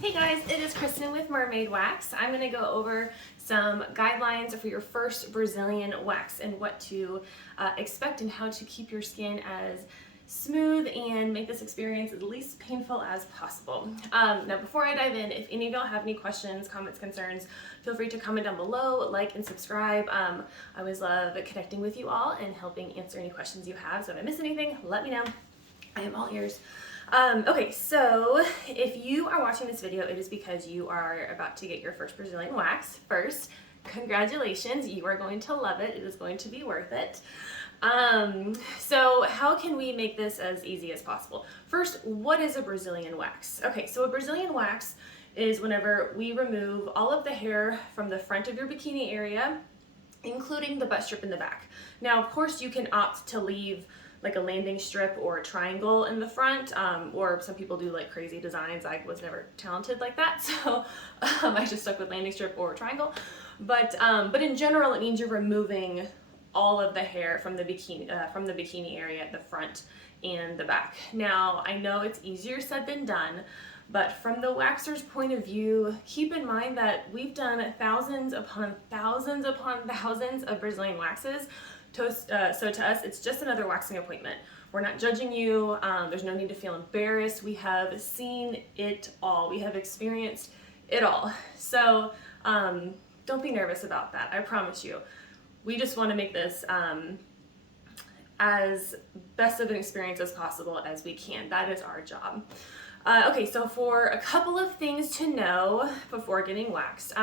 Hey guys, it is Kristen with Mermaid Wax. I'm going to go over some guidelines for your first Brazilian wax and what to expect and how to keep your skin as smooth and make this experience as least painful as possible. Now before I dive in, if any of y'all have any questions, comments, concerns, feel free to comment down below, like and subscribe. I always love connecting with you all and helping answer any questions you have. So if I miss anything, let me know. I am all ears. Okay, so if you are watching this video, it is because you are about to get your first Brazilian wax. First, congratulations, you are going to love it. It is going to be worth it. So how can we make this as easy as possible? First, what is a Brazilian wax? Okay, so a Brazilian wax is whenever we remove all of the hair from the front of your bikini area, including the butt strip in the back. Now, of course, you can opt to leave like a landing strip or a triangle in the front, or some people do like crazy designs. I was never talented like that, so I just stuck with landing strip or triangle. But in general, it means you're removing all of the hair from the bikini area at the front and the back. Now, I know it's easier said than done, but from the waxer's point of view, keep in mind that we've done thousands upon thousands upon thousands of Brazilian waxes. So to us, it's just another waxing appointment. We're not judging you. There's no need to feel embarrassed. We have seen it all. We have experienced it all. So don't be nervous about that. I promise you. We just want to make this as best of an experience as possible as we can. That is our job. Okay, so for a couple of things to know before getting waxed.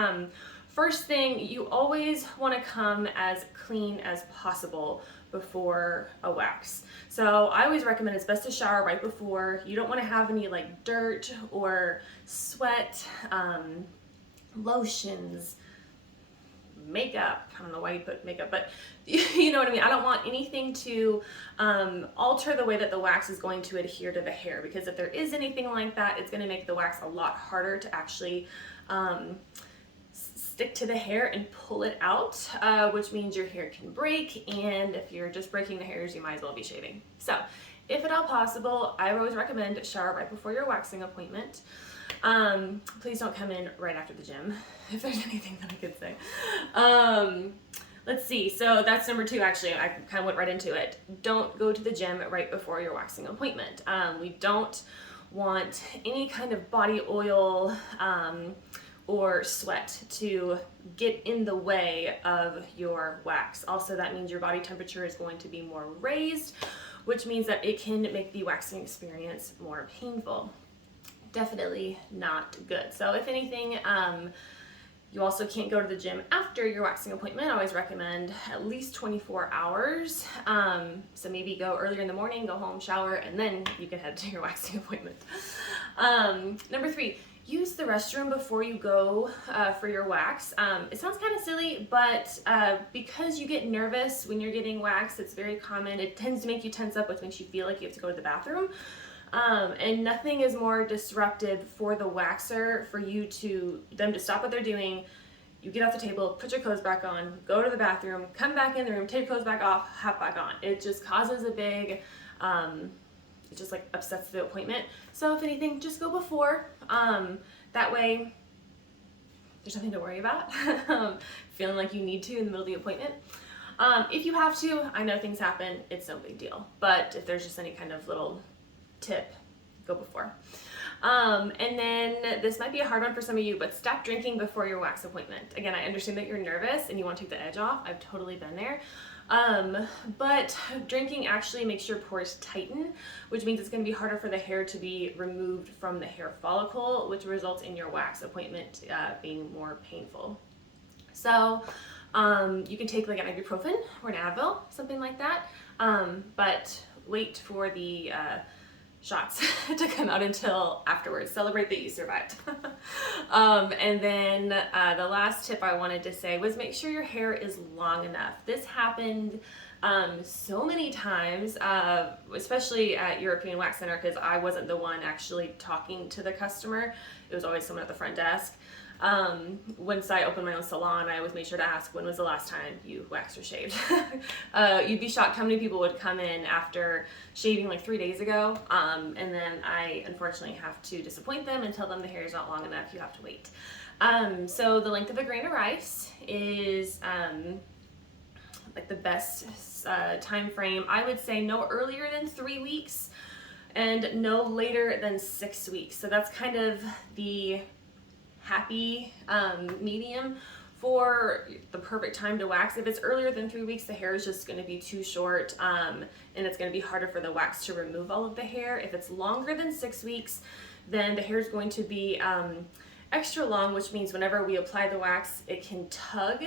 First thing, you always want to come as clean as possible before a wax. So I always recommend it's best to shower right before. You don't want to have any like dirt or sweat, lotions, makeup. I don't know why you put makeup, but you know what I mean. I don't want anything to alter the way that the wax is going to adhere to the hair, because if there is anything like that, it's going to make the wax a lot harder to actually stick to the hair and pull it out, which means your hair can break, and if you're just breaking the hairs, you might as well be shaving. So if at all possible, I always recommend shower right before your waxing appointment. Please don't come in right after the gym, if there's anything that I could say. Let's see, so that's number two. Actually, I kind of went right into it. Don't go to the gym right before your waxing appointment. We don't want any kind of body oil or sweat to get in the way of your wax. Also, that means your body temperature is going to be more raised, which means that it can make the waxing experience more painful. Definitely not good. So if anything, you also can't go to the gym after your waxing appointment. I always recommend at least 24 hours. So maybe go earlier in the morning, go home, shower, and then you can head to your waxing appointment. Number three, use the restroom before you go for your wax. It sounds kind of silly, but because you get nervous when you're getting waxed, it's very common. It tends to make you tense up, which makes you feel like you have to go to the bathroom. And nothing is more disruptive for the waxer for them to stop what they're doing. You get off the table, put your clothes back on, go to the bathroom, come back in the room, take your clothes back off, hop back on. It just causes a big, it just like upsets the appointment. So if anything, just go before. That way there's nothing to worry about, feeling like you need to in the middle of the appointment. If you have to, I know things happen, it's no big deal. But if there's just any kind of little tip, go before. And then this might be a hard one for some of you, but stop drinking before your wax appointment. Again, I understand that you're nervous and you want to take the edge off. I've totally been there. But drinking actually makes your pores tighten, which means it's going to be harder for the hair to be removed from the hair follicle, which results in your wax appointment being more painful. So you can take like an ibuprofen or an Advil, something like that, but wait for the shots to come out until afterwards. Celebrate that you survived. And then the last tip I wanted to say was make sure your hair is long enough. This happened so many times, especially at European Wax Center, because I wasn't the one actually talking to the customer. It was always someone at the front desk. Once I opened my own salon, I always made sure to ask, when was the last time you waxed or shaved? You'd be shocked how many people would come in after shaving like 3 days ago, and then I unfortunately have to disappoint them and tell them the hair is not long enough, you have to wait. So the length of a grain of rice is like the best time frame. I would say no earlier than 3 weeks and no later than 6 weeks. So that's kind of the happy medium for the perfect time to wax. If it's earlier than 3 weeks, the hair is just going to be too short, and it's going to be harder for the wax to remove all of the hair. If it's longer than 6 weeks, then the hair is going to be extra long, which means whenever we apply the wax, it can tug.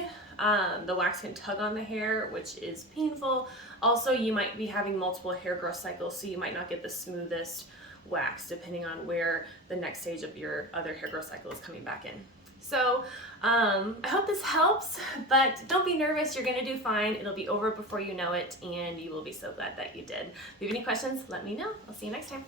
The wax can tug on the hair, which is painful. Also, you might be having multiple hair growth cycles, so you might not get the smoothest wax depending on where the next stage of your other hair growth cycle is coming back in. So I hope this helps, but don't be nervous. You're going to do fine. It'll be over before you know it, and you will be so glad that you did. If you have any questions, let me know. I'll see you next time.